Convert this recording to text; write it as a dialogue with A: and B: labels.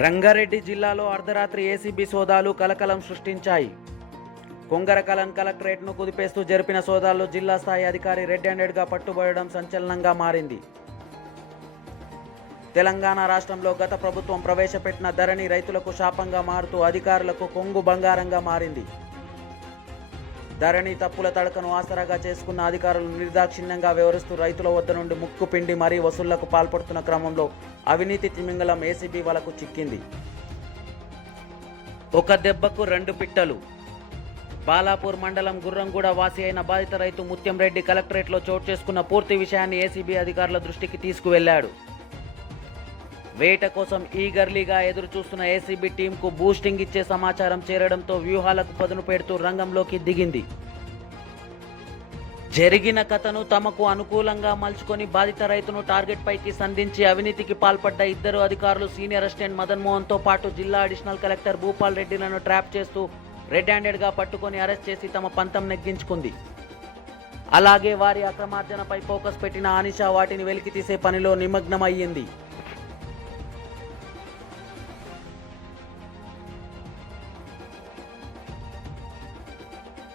A: రంగారెడ్డి జిల్లాలో అర్ధరాత్రి ఏసీబీ సోదాలు కలకలం సృష్టించాయి. కొంగరకలం కలెక్టరేట్ను కుదిపేస్తూ జరిపిన సోదాల్లో జిల్లా స్థాయి అధికారి రెడ్ హ్యాండెడ్గా పట్టుబడడం సంచలనంగా మారింది. తెలంగాణ రాష్ట్రంలో గత ప్రభుత్వం ప్రవేశపెట్టిన ధరణి రైతులకు శాపంగా మారుతూ అధికారులకు కొంగు బంగారంగా మారింది. ధరణి తప్పుల తడకను ఆసరాగా చేసుకున్న అధికారులు నిర్దాక్షిణ్యంగా వ్యవహరిస్తూ రైతుల వద్ద నుండి ముక్కు పిండి మరీ వసూళ్ళకు పాల్పడుతున్న క్రమంలో అవినీతి తిమింగలం ఏసీబీ వలకు చిక్కింది. ఒక దెబ్బకు రెండు పిట్టలు. బాలాపూర్ మండలం గుర్రంగూడ వాసి అయిన బాధిత రైతు ముత్యం రెడ్డి కలెక్టరేట్లో చోటు చేసుకున్న పూర్తి విషయాన్ని ఏసీబీ అధికారుల దృష్టికి తీసుకువెళ్ళాడు వేట కోసం ఈగర్లీగా ఎదురు చూస్తున్న ఏసీబీ టీంకు బూస్టింగ్ ఇచ్చే సమాచారం చేరడంతో వ్యూహాలకు పదును పెడుతూ రంగంలోకి దిగింది. జరిగిన కథను తమకు అనుకూలంగా మలుచుకొని బాధిత రైతును టార్గెట్ పైకి సంధించి అవినీతికి పాల్పడ్డ ఇద్దరు అధికారులు సీనియర్ అసిస్టెంట్ మదన్తో పాటు జిల్లా అడిషనల్ కలెక్టర్ భూపాల్ రెడ్డిలను ట్రాప్ చేస్తూ రెడ్ హ్యాండెడ్గా పట్టుకొని అరెస్ట్ చేసి తమ పంతం నెగ్గించుకుంది. అలాగే వారి అక్రమార్జనపై ఫోకస్ పెట్టిన ఆనిషా వాటిని వెలికి తీసే పనిలో నిమగ్నమయ్యింది.